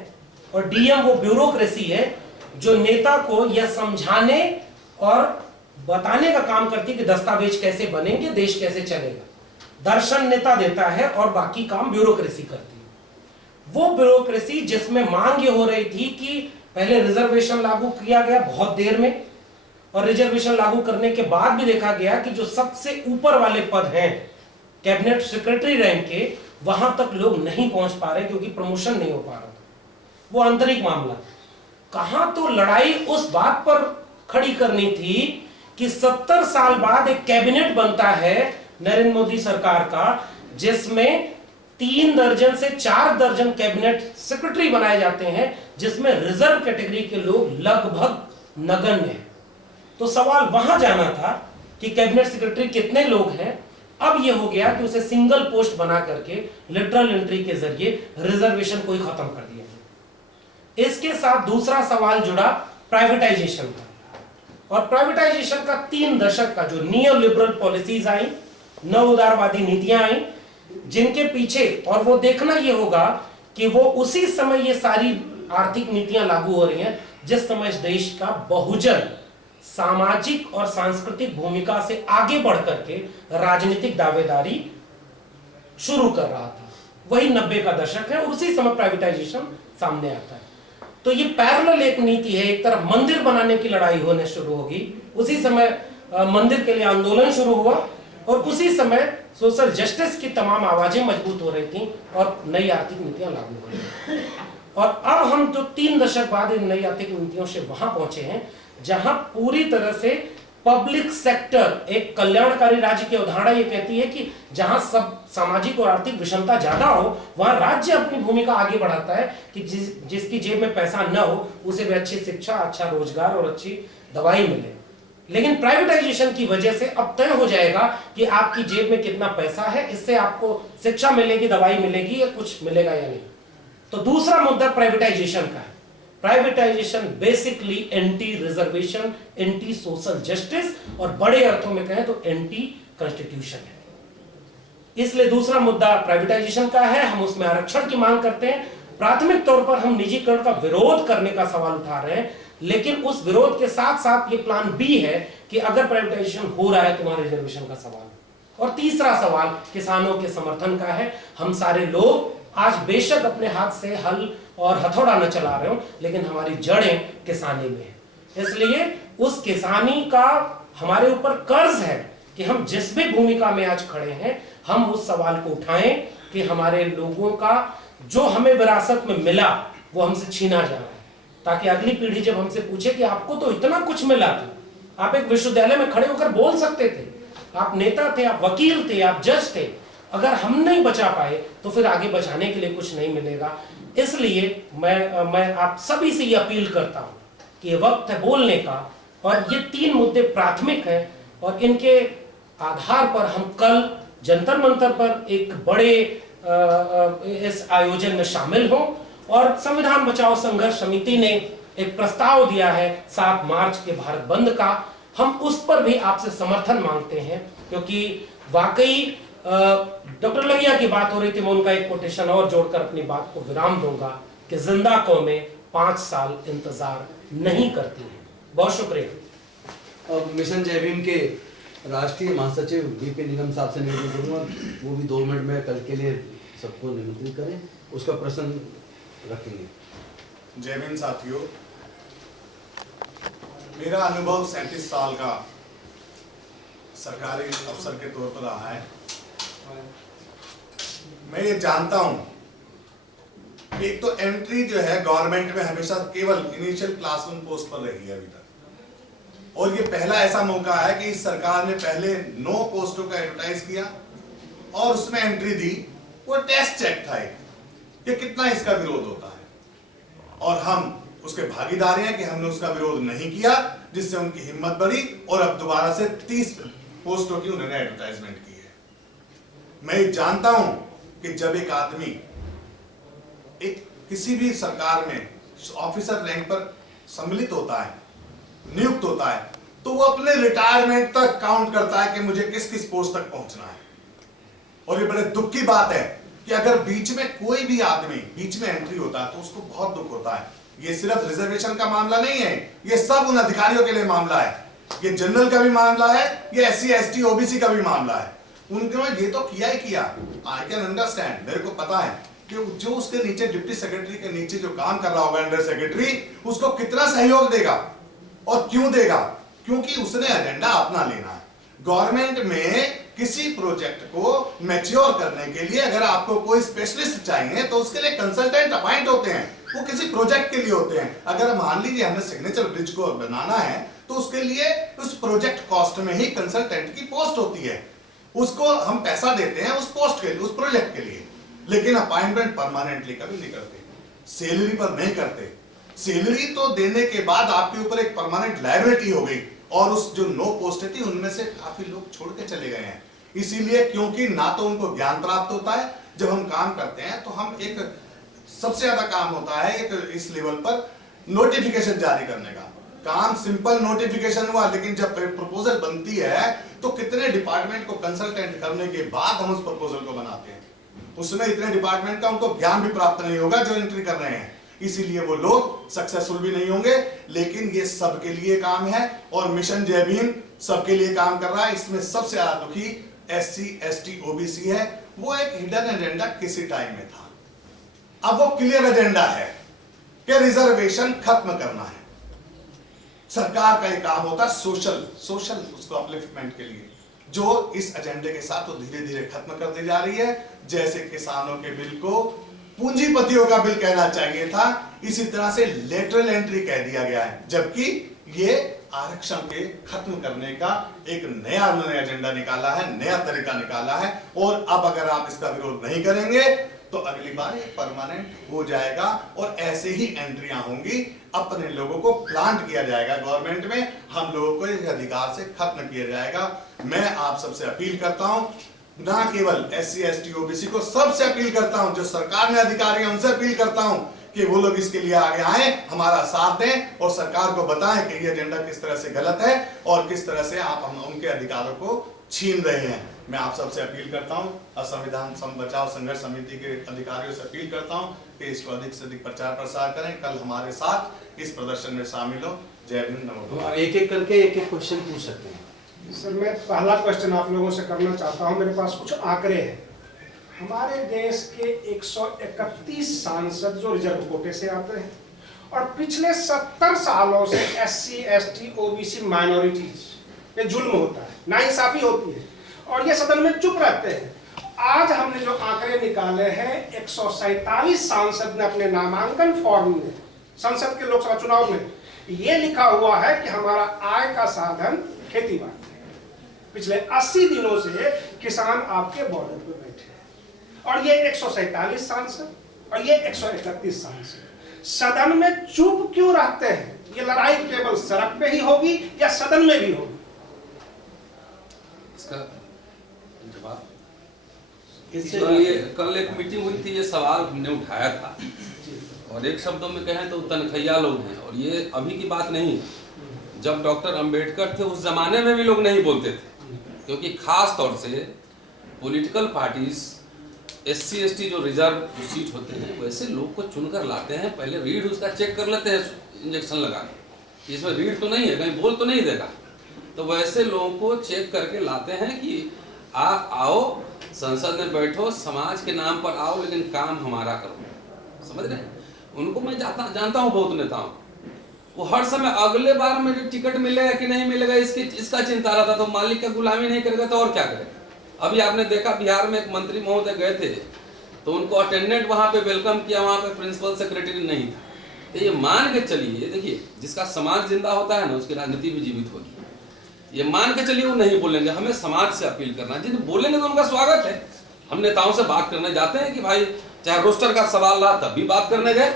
और डीएम वो ब्यूरोक्रेसी है जो नेता को यह समझाने और बताने का काम करती है कि दस्तावेज कैसे बनेंगे, देश कैसे चलेगा। दर्शन नेता देता है और बाकी काम ब्यूरोक्रेसी करती है। वो ब्यूरोक्रेसी जिसमें मांग ये हो रही थी कि पहले रिजर्वेशन लागू किया गया बहुत देर में, और रिजर्वेशन लागू करने के बाद भी देखा गया कि जो सबसे ऊपर वाले पद हैं कैबिनेट सेक्रेटरी रैंक के, वहां तक लोग नहीं पहुंच पा रहे क्योंकि प्रमोशन नहीं हो पा रहा था। वो आंतरिक मामला। कहां तो लड़ाई उस बात पर खड़ी करनी थी कि 70 साल बाद एक कैबिनेट बनता है नरेंद्र मोदी सरकार का, जिसमें 3 दर्जन से 4 दर्जन कैबिनेट सेक्रेटरी बनाए जाते हैं, जिसमें रिजर्व कैटेगरी के लोग लगभग नगण्य हैं। तो सवाल वहां जाना था कि कैबिनेट सेक्रेटरी कितने लोग हैं। अब यह हो गया कि उसे सिंगल पोस्ट बना करके लिटरल एंट्री के जरिए रिजर्वेशन को ही खत्म कर दिया गया। इसके साथ दूसरा सवाल जुड़ा प्राइवेटाइजेशन का, और प्राइवेटाइजेशन का 3 दशक का जो नियो लिबरल पॉलिसीज आई, नव उदारवादी नीतियां आई, जिनके पीछे, और वो देखना ये होगा कि वो उसी समय ये सारी आर्थिक नीतियां लागू हो रही हैं जिस समय इस देश का बहुजन सामाजिक और सांस्कृतिक भूमिका से आगे बढ़ करके राजनीतिक दावेदारी शुरू कर रहा था। वही 90 का दशक है और उसी समय प्राइवेटाइजेशन सामने आता है। तो ये पैरेलल एक नीति है। एक तरफ मंदिर बनाने की लड़ाई होने शुरू होगी, उसी समय मंदिर के लिए आंदोलन शुरू हुआ, और उसी समय सोशल जस्टिस की तमाम आवाजें मजबूत हो रही थी और नई आर्थिक नीतियां लागू हो रही थी। और अब हम जो 3 दशक बाद इन नई आर्थिक नीतियों से वहां पहुंचे हैं जहां पूरी तरह से पब्लिक सेक्टर, एक कल्याणकारी राज्य की अवधारणा ये कहती है कि जहां सब सामाजिक और आर्थिक विषमता ज्यादा हो, वहां राज्य अपनी भूमिका आगे बढ़ाता है कि जिसकी जेब में पैसा न हो उसे भी अच्छी शिक्षा, अच्छा रोजगार और अच्छी दवाई मिले। लेकिन प्राइवेटाइजेशन की वजह से अब तय हो जाएगा कि आपकी जेब में कितना पैसा है, इससे आपको शिक्षा मिलेगी, दवाई मिलेगी या कुछ मिलेगा या नहीं। तो दूसरा मुद्दा प्राइवेटाइजेशन का है। Privatisation basically anti reservation, anti social justice और बड़े अर्थों में कहें तो एंटी कॉन्स्टिट्यूशन है। इसलिए दूसरा मुद्दा प्राइवेटाइजेशन का है। हम उसमें आरक्षण की मांग करते हैं। प्राथमिक तौर पर हम निजीकरण का विरोध करने का सवाल उठा रहे हैं, लेकिन उस विरोध के साथ साथ ये प्लान बी है कि अगर प्राइवेटाइजेशन हो रहा है तो वहां रिजर्वेशन का सवाल। और तीसरा सवाल किसानों के समर्थन का है। हम सारे लोग आज बेशक अपने हाथ से हल और हथौड़ा न चला रहे हो, लेकिन हमारी जड़ें किसानी में है। इसलिए उस किसानी का हमारे ऊपर कर्ज है कि हम जिस भी भूमिका में आज खड़े हैं, हम उस सवाल को उठाएं कि हमारे लोगों का जो हमें विरासत में मिला वो हमसे छीना जा रहा है, ताकि अगली पीढ़ी जब हमसे पूछे कि आपको तो इतना कुछ मिला था, आप एक विश्वविद्यालय में खड़े होकर बोल सकते थे, आप नेता थे, आप वकील थे, आप जज थे, अगर हम नहीं बचा पाए तो फिर आगे बचाने के लिए कुछ नहीं मिलेगा। इसलिए मैं आप सभी से ये अपील करता हूं कि ये वक्त है बोलने का, और ये 3 मुद्दे प्राथमिक हैं और इनके आधार पर हम कल जंतर मंतर पर एक बड़े इस आयोजन में शामिल हों। और संविधान बचाओ संघर्ष समिति ने एक प्रस्ताव दिया है 7 मार्च के भारत बंद का, हम उस पर भी आपसे समर्थन मांगते हैं, क्योंकि वाकई डॉक्टर लगिया की बात हो रही थी, मैं उनका एक कोटेशन और जोड़कर अपनी बात को विराम दूंगा कि जिंदा कौमें 5 साल इंतजार नहीं करती है। बहुत शुक्रिया। अब मिशन जय भीम के राष्ट्रीय महासचिव वीपी निगम साहब से निवेदन करूंगा, वो भी 2 मिनट में कल के लिए सबको निमंत्रित करें, उसका प्रश्न रखेंगे। जय भीम साथियों, मेरा अनुभव 37 साल का सरकारी अफसर के तौर पर रहा है। मैं ये जानता हूं एक तो एंट्री जो है गवर्नमेंट में हमेशा केवल इनिशियल क्लास 1 पोस्ट पर रही है अभी तक, और ये पहला ऐसा मौका है कि इस सरकार ने पहले 9 पोस्टों का एडवर्टाइज किया और उसमें एंट्री दी। वो टेस्ट चेक था ये कितना इसका विरोध होता है, और हम उसके भागीदार हैं कि हमने उसका विरोध नहीं किया, जिससे उनकी हिम्मत बढ़ी और अब दोबारा से 30 पोस्टों की उन्होंने एडवर्टाइजमेंट की है। मैं जानता हूं कि जब एक आदमी एक किसी भी सरकार में ऑफिसर रैंक पर सम्मिलित होता है, नियुक्त होता है, तो वो अपने रिटायरमेंट तक काउंट करता है कि मुझे किस किस पोस्ट तक पहुंचना है। और ये बड़े दुख की बात है कि अगर बीच में कोई भी आदमी बीच में एंट्री होता है तो उसको बहुत दुख होता है। ये सिर्फ रिजर्वेशन का मामला नहीं है, ये सब उन अधिकारियों के लिए मामला है, ये जनरल का भी मामला है, ये SC ST OBC का भी मामला है। उन्होंने ये तो किया ही किया। आई कैन अंडरस्टैंड, मेरे को पता है कि जो उसके नीचे डिप्टी सेक्रेटरी के नीचे जो काम कर रहा होगा अंडर सेक्रेटरी, उसको कितना सहयोग देगा और क्यों देगा, क्योंकि उसने एजेंडा अपना लेना है। गवर्नमेंट में किसी प्रोजेक्ट को मैच्योर करने के लिए अगर आपको कोई स्पेशलिस्ट चाहिए तो उसके लिए कंसल्टेंट अपॉइंट होते हैं, वो किसी प्रोजेक्ट के लिए होते हैं। अगर मान लीजिए हमें सिग्नेचर ब्रिज को बनाना है तो उसके लिए उस प्रोजेक्ट कॉस्ट में ही कंसल्टेंट की पोस्ट होती है, उसको हम पैसा देते हैं उस पोस्ट के लिए, उस प्रोजेक्ट के लिए, लेकिन अपॉइंटमेंट परमानेंटली कभी नहीं करते, सैलरी पर नहीं करते। सैलरी तो देने के बाद आपके ऊपर एक परमानेंट लायबिलिटी हो गई और उस जो 9 पोस्टें थी उनमें से काफी लोग छोड़ के चले गए हैं। इसीलिए क्योंकि ना तो उनको ज्ञान प्राप्त होता है, जब हम काम करते हैं तो हम एक सबसे ज्यादा काम होता है एक इस लेवल पर नोटिफिकेशन जारी करने का काम। सिंपल नोटिफिकेशन हुआ, लेकिन जब प्रपोजल बनती है तो कितने डिपार्टमेंट को कंसल्टेंट करने के बाद हम उस प्रपोजल को बनाते हैं। उसमें इतने डिपार्टमेंट का उनको ज्ञान भी प्राप्त नहीं होगा जो एंट्री कर रहे हैं, इसीलिए वो लोग सक्सेसफुल भी नहीं होंगे। लेकिन ये सबके लिए काम है और मिशन जय भीम सबके लिए काम कर रहा है। इसमें सबसे ज्यादा दुखी SC ST OBC है। वो एक हिडन एजेंडा किसी टाइम में था, अब वो क्लियर एजेंडा है कि रिजर्वेशन खत्म करना है। सरकार का ये काम होता है सोशल उसको अपलिफ्टमेंट के लिए, जो इस एजेंडे के साथ वो धीरे धीरे खत्म कर दी जा रही है। जैसे किसानों के बिल को पूंजीपतियों का बिल कहना चाहिए था, इसी तरह से लेटरल एंट्री कह दिया गया है, जबकि ये आरक्षण के खत्म करने का एक नया उन्होंने एजेंडा निकाला है, नया तरीका निकाला है। और अब अगर आप इसका विरोध नहीं करेंगे तो अगली बार ये परमानेंट हो जाएगा और ऐसे ही एंट्रियां होंगी, अपने लोगों को प्लांट किया जाएगा गवर्नमेंट में, हम लोगों को इस अधिकार से खत्म किया जाएगा। मैं आप सबसे अपील करता हूं, ना केवल SC ST OBC को, सबसे अपील करता हूं, जो सरकार में अधिकारी हैं उनसे अपील करता हूं कि वो लोग इसके लिए आगे आए, हमारा साथ दें और सरकार को बताएं कि ये एजेंडा किस तरह से गलत है और किस तरह से आप हम उनके अधिकारों को छीन रहे हैं। मैं आप सबसे अपील करता हूं, संविधान बचाओ संघर्ष समिति के अधिकारियों से अपील करता हूं कि इसको अधिक से अधिक प्रचार प्रसार करें, कल हमारे साथ इस प्रदर्शन में शामिल हो। जय भीम, नमो। एक एक करके एक एक क्वेश्चन पूछ सकते हैं। सर, मैं पहला क्वेश्चन आप लोगों से करना चाहता हूं। मेरे पास कुछ आंकड़े हैं। हमारे देश के 131 सांसद जो रिजर्व कोटे से आते हैं और पिछले 70 सालों से SC ST OBC माइनॉरिटीज पे जुल्म होता है, नाइंसाफी होती है और ये सदन में चुप रहते हैं। आज हमने जो आंकड़े निकाले हैं, 147 सांसद ने अपने नामांकन फॉर्म में संसद के लोकसभा चुनाव में ये लिखा हुआ है कि हमारा आय का साधन खेती बाड़ी है। पिछले 80 दिनों से किसान आपके बॉर्डर पर बैठे हैं और ये 147 सांसद और ये 131 सांसद सदन में चुप क्यों रहते हैं? ये लड़ाई केवल सड़क पे ही होगी या सदन में भी होगी? इसका जवाब कल एक मीटिंग हुई थी, ये सवाल हमने उठाया था और एक शब्दों में कहें तो तनखैया लोग हैं और ये अभी की बात नहीं। जब डॉक्टर अंबेडकर थे उस जमाने में भी लोग नहीं बोलते थे, क्योंकि खास तौर से पॉलिटिकल पार्टीज SC ST जो रिजर्व सीट होते हैं वैसे लोग को चुनकर लाते हैं, पहले रीढ़ उसका चेक कर लेते हैं इंजेक्शन लगा के, इसमें रीढ़ तो नहीं है, कहीं बोल तो नहीं देगा, तो वैसे लोगों को चेक करके लाते हैं कि आप आओ संसद में बैठो, समाज के नाम पर आओ, लेकिन काम हमारा करो। समझ रहे हैं? उनको मैं जानता हूँ बहुत नेताओं, वो हर समय अगले बार मुझे टिकट मिलेगा कि नहीं मिलेगा इसका चिंता रहता, तो मालिक का गुलामी नहीं करेगा तो और क्या करेगा। अभी आपने देखा बिहार में एक मंत्री महोदय गए थे तो उनको अटेंडेंट वहां पे वेलकम किया, वहां पे प्रिंसिपल सेक्रेटरी नहीं था। तो ये मान के चलिए, देखिए जिसका समाज जिंदा होता है ना उसकी राजनीति भी जीवित होगी। ये मान के चलिए वो नहीं बोलेंगे, हमें समाज से अपील करना है, जिन बोलेंगे तो उनका स्वागत है। हम नेताओं से बात करने जाते हैं कि भाई चाहे रोस्टर का सवाल रहा तब भी बात करने गए,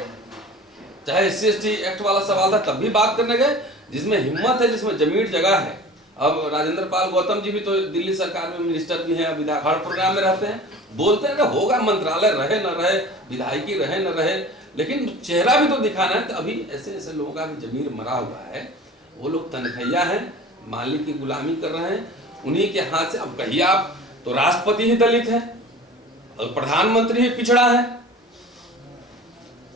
चाहे SC ST एक्ट वाला सवाल था तब भी बात करने गए, जिसमें हिम्मत है, जिसमें जमीन जगह है। अब राजेंद्र पाल गौतम जी भी तो दिल्ली सरकार में मिनिस्टर भी हैं, विधायक हर प्रोग्राम में रहते हैं, बोलते हैं कि होगा, मंत्रालय रहे न रहे, विधायकी रहे न रहे, लेकिन चेहरा भी तो दिखाना है। तो अभी ऐसे ऐसे लोगों का भी जमीर मरा हुआ है, वो लोग तनखैया हैं, मालिक की गुलामी कर रहे हैं, उन्हीं के हाथ से। अब कहिए आप तो राष्ट्रपति ही दलित है और प्रधानमंत्री ही पिछड़ा है,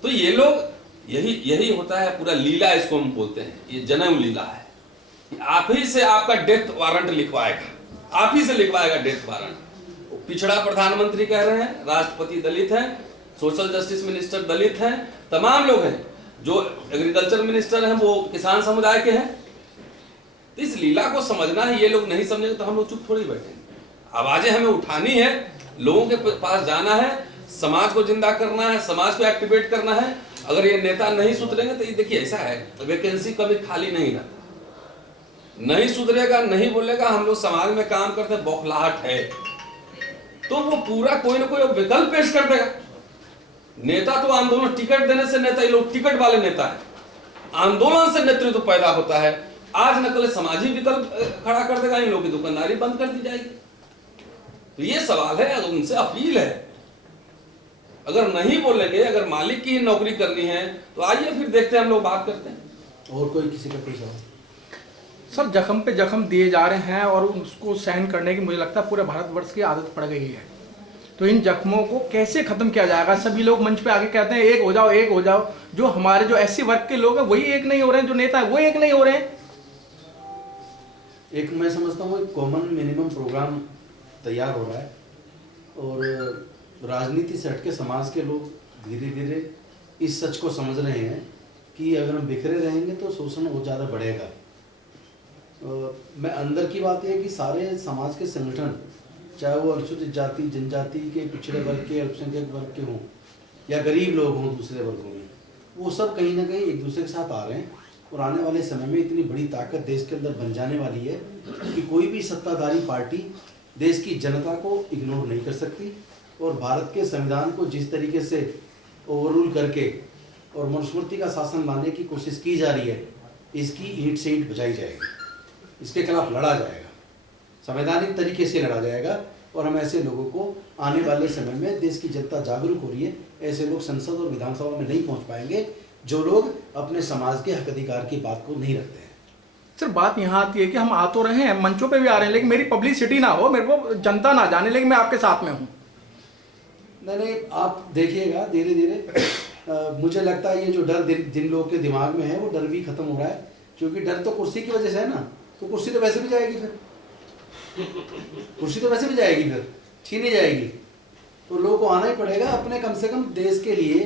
तो ये लोग यही होता है पूरा लीला, इसको हम बोलते हैं, ये जन्म लीला है। आप ही से आपका डेथ वारंट लिखवाएगा, आप ही से लिखवाएगा डेथ वारंट। पिछड़ा प्रधानमंत्री कह रहे हैं, राष्ट्रपति दलित है, सोशल जस्टिस मिनिस्टर दलित हैं, तमाम लोग हैं, जो एग्रीकल्चर मिनिस्टर हैं वो किसान समुदाय के हैं। तो इस लीला को समझना है, ये लोग नहीं समझेंगे तो हम लोग चुप थोड़ी बैठेंगे। आवाजें हमें उठानी है, लोगों के पास जाना है, समाज को जिंदा करना है, समाज को एक्टिवेट करना है। अगर ये नेता नहीं सुधरेंगे तो ये देखिए ऐसा है, वैकेंसी कभी खाली नहीं रहता, नहीं सुधरेगा, नहीं बोलेगा, हम लोग समाज में काम करते हैं, बौखलाहट है, तो वो पूरा कोई ना कोई विकल्प पेश कर देगा। नेता तो आंदोलन, टिकट देने से नेता, ये लोग टिकट वाले नेता है, आंदोलन से नेतृत्व पैदा होता है। आज न कल सामाजिक विकल्प खड़ा कर देगा, इन लोगों की दुकानदारी बंद कर दी जाएगी। तो ये सवाल है, उनसे अपील है, अगर नहीं बोलेंगे, अगर मालिक की नौकरी करनी है तो आइए फिर देखते हैं, हम लोग बात करते हैं। और कोई किसी का कोई सवाल? सर, जख्म पे जख्म दिए जा रहे हैं और उसको सहन करने की मुझे लगता है पूरे भारतवर्ष की आदत पड़ गई है। तो इन जख्मों को कैसे खत्म किया जाएगा? सभी लोग मंच पे आके कहते हैं एक हो जाओ, एक हो जाओ। जो हमारे जो एससी वर्ग के लोग हैं वही एक नहीं हो रहे हैं, जो नेता है वो एक नहीं हो रहे हैं। एक मैं समझता हूँ एक कॉमन मिनिमम प्रोग्राम तैयार हो रहा है और राजनीति से हटके समाज के लोग धीरे धीरे इस सच को समझ रहे हैं कि अगर हम बिखरे रहेंगे तो शोषण बहुत ज़्यादा बढ़ेगा। मैं अंदर की बात यह है कि सारे समाज के संगठन, चाहे वो अनुसूचित जाति जनजाति के, पिछड़े वर्ग के, अल्पसंख्यक वर्ग के हों या गरीब लोग हों दूसरे वर्गों में, वो सब कहीं ना कहीं एक दूसरे के साथ आ रहे हैं। और आने वाले समय में इतनी बड़ी ताकत देश के अंदर बन जाने वाली है कि कोई भी सत्ताधारी पार्टी देश की जनता को इग्नोर नहीं कर सकती। और भारत के संविधान को जिस तरीके से ओवररूल करके और मनुस्मृति का शासन लाने की कोशिश की जा रही है, इसकी ईंट से ईंट बजाई जाएगी, इसके खिलाफ लड़ा जाएगा, संवैधानिक तरीके से लड़ा जाएगा। और हम ऐसे लोगों को आने वाले समय में, देश की जनता जागरूक हो रही है, ऐसे लोग संसद और विधानसभा में नहीं पहुंच पाएंगे जो लोग अपने समाज के हक अधिकार की बात को नहीं रखते हैं। सर, बात यहाँ आती है कि हम आ तो रहे हैं, मंचों पे भी आ रहे हैं, लेकिन मेरी पब्लिसिटी ना हो, मेरे को जनता ना जाने, लेकिन मैं आपके साथ में हूँ। नहीं, आप देखिएगा धीरे धीरे मुझे लगता है ये जो डर जिन लोगों के दिमाग में है वो डर भी खत्म हो रहा है, क्योंकि डर तो कुर्सी की वजह से है ना। तो कुर्सी तो वैसे भी जाएगी, फिर कुर्सी तो वैसे भी जाएगी, फिर छीनी जाएगी। तो लोगों को आना ही पड़ेगा, अपने कम से कम देश के लिए,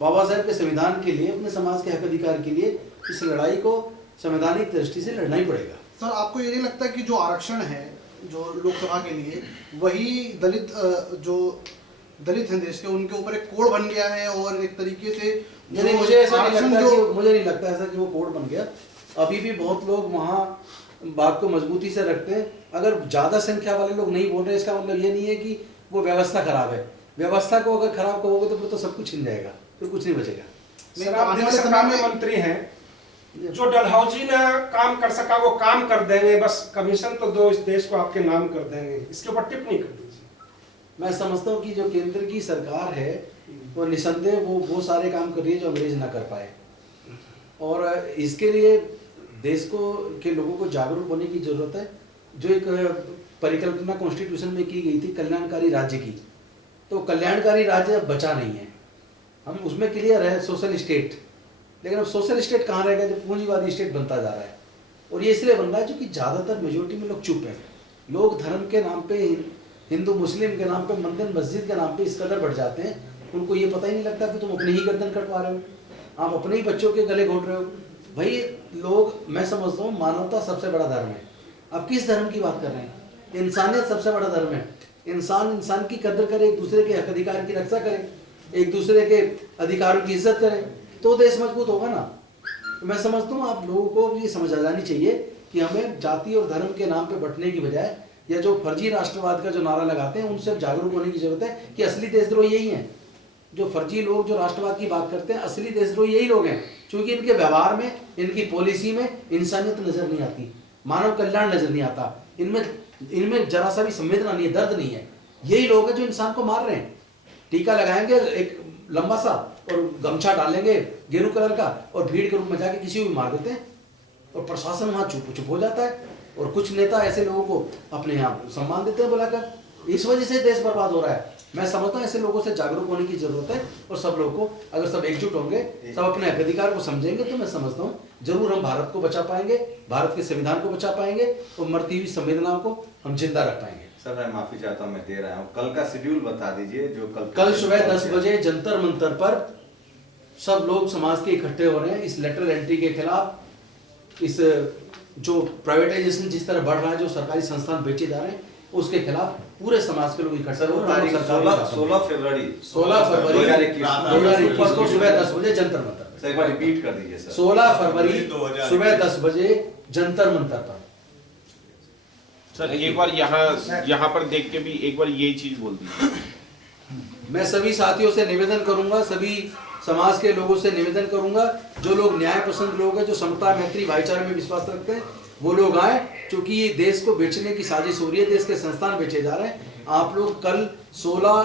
बाबा साहब के संविधान के लिए, अपने समाज के हक अधिकार के लिए इस लड़ाई को संवैधानिक दृष्टि से लड़ना ही पड़ेगा। सर, आपको ये नहीं लगता कि जो आरक्षण है जो लोकसभा के लिए, वही जो दलित हैं देश के, उनके ऊपर एक कोड बन गया है और एक तरीके से मुझे ऐसा नहीं लगता ऐसा कि वो कोड बन गया। अभी भी बहुत लोग वहाँ बात को मजबूती से रखते हैं। अगर ज़्यादा संख्या वाले लोग नहीं बोल रहे, इसका मतलब ये नहीं है कि वो व्यवस्था खराब है। व्यवस्था को अगर खराब करोगे तो फिर तो सब कुछ छिन जाएगा, फिर कुछ नहीं बचेगा। सर, आप दिल्ली सरकार में मंत्री हैं, जो डलहौजी ने काम कर सका वो काम कर देंगे, बस कमीशन तो दो, इस देश को आपके नाम कर देंगे, इसके ऊपर टिप्पणी कर दीजिए। मैं समझता हूँ कि जो केंद्र की सरकार है वो निसंदेह वो सारे काम कर रही है जो अंग्रेज ना कर पाए। और इसके लिए देश को के लोगों को जागरूक होने की जरूरत है। जो एक परिकल्पना कॉन्स्टिट्यूशन में की गई थी कल्याणकारी राज्य की, तो कल्याणकारी राज्य अब बचा नहीं है। हम उसमें क्लियर है सोशल स्टेट, लेकिन अब सोशल स्टेट कहाँ रहेगा जब पूंजीवादी स्टेट बनता जा रहा है। और ये इसलिए बन रहा है क्योंकि ज़्यादातर मेजोरिटी में लोग चुप हैं। लोग धर्म के नाम पे, हिंदू मुस्लिम के नाम पे, मंदिर मस्जिद के नाम पे इस कदर बढ़ जाते हैं, उनको ये पता ही नहीं लगता कि तुम अपने ही गर्दन कटवा रहे हो, आप अपने ही बच्चों के गले घोट रहे हो। भाई लोग, मैं समझता हूँ मानवता सबसे बड़ा धर्म है। अब किस धर्म की बात कर रहे हैं? इंसानियत सबसे बड़ा धर्म है। इंसान की कदर करे, एक दूसरे के हक अधिकार की रक्षा करे, एक दूसरे के अधिकारों की इज्जत करे, तो देश मजबूत होगा ना। तो मैं समझता हूँ आप लोगों को ये समझ आ जानी चाहिए कि हमें जाति और धर्म के नाम पे बंटने की बजाय, या जो फर्जी राष्ट्रवाद का जो नारा लगाते हैं, उनसे जागरूक होने की जरूरत है कि असली देशद्रोही यही हैं। जो फर्जी लोग जो राष्ट्रवाद की बात करते हैं, असली देशद्रोही यही लोग हैं क्योंकि इनके व्यवहार में, इनकी पॉलिसी में इंसानियत नजर नहीं आती, मानव कल्याण नजर नहीं आता, इनमें जरा सा भी संवेदना नहीं है, दर्द नहीं है। यही लोग हैं जो इंसान को मार रहे हैं। टीका लगाएंगे एक लंबा सा और गमछा डालेंगे गेरू कलर का और भीड़ के रूप में जाके किसी को भी मार देते हैं और प्रशासन वहां चुप हो जाता है और कुछ नेता ऐसे लोगों को अपने यहाँ सम्मान देते हैं बुलाकर। इस वजह से देश बर्बाद हो रहा है। मैं समझता हूँ ऐसे लोगों से जागरूक होने की जरूरत है और सब लोगों को अगर सब एकजुट होंगे, सब अपने हक अधिकार को समझेंगे तो मैं समझता हूँ जरूर हम भारत को बचा पाएंगे, भारत के संविधान को बचा पाएंगे और मरती हुई संवेदनाओं को हम जिंदा रख पाएंगे। सर मैं माफी चाहता हूँ, मैं दे रहा हूँ, कल का शेड्यूल बता दीजिए। जो कल सुबह 10 बजे जंतर मंतर पर सब लोग समाज के इकट्ठे हो रहे हैं इस लेटरल एंट्री के खिलाफ। इस जो प्राइवेटाइजेशन जिस तरह बढ़ रहा है, जो सरकारी संस्थान बेचे जा रहे हैं, उसके खिलाफ पूरे समाज के लोग इकट्ठे हो रहे हैं। 16 फरवरी 2021 को सुबह 10 बजे जंतर मंतर। सर एक बार रिपीट कर दीजिए सर। 16 फरवरी सुबह 10 बजे जंतर मंतर पर। सर एक बार यहाँ पर देख के भी एक बार ये चीज बोल दीजिए। मैं सभी साथियों से निवेदन करूंगा, सभी समाज के लोगों से निवेदन करूंगा, जो लोग न्याय पसंद लोग हैं, जो समता मैत्री भाईचारे में विश्वास रखते हैं, वो लोग आए, क्योंकि ये देश को बेचने की साजिश हो रही है, देश के संस्थान बेचे जा रहे हैं। आप लोग कल 16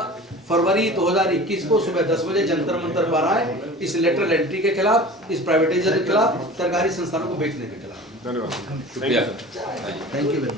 फरवरी 2021 को सुबह 10 बजे जंतर मंतर पर आए इस लेटरल एंट्री के खिलाफ, इस प्राइवेटाइजेशन के खिलाफ, सरकारी संस्थानों को बेचने के खिलाफ। धन्यवाद। शुक्रिया। Thank you very much.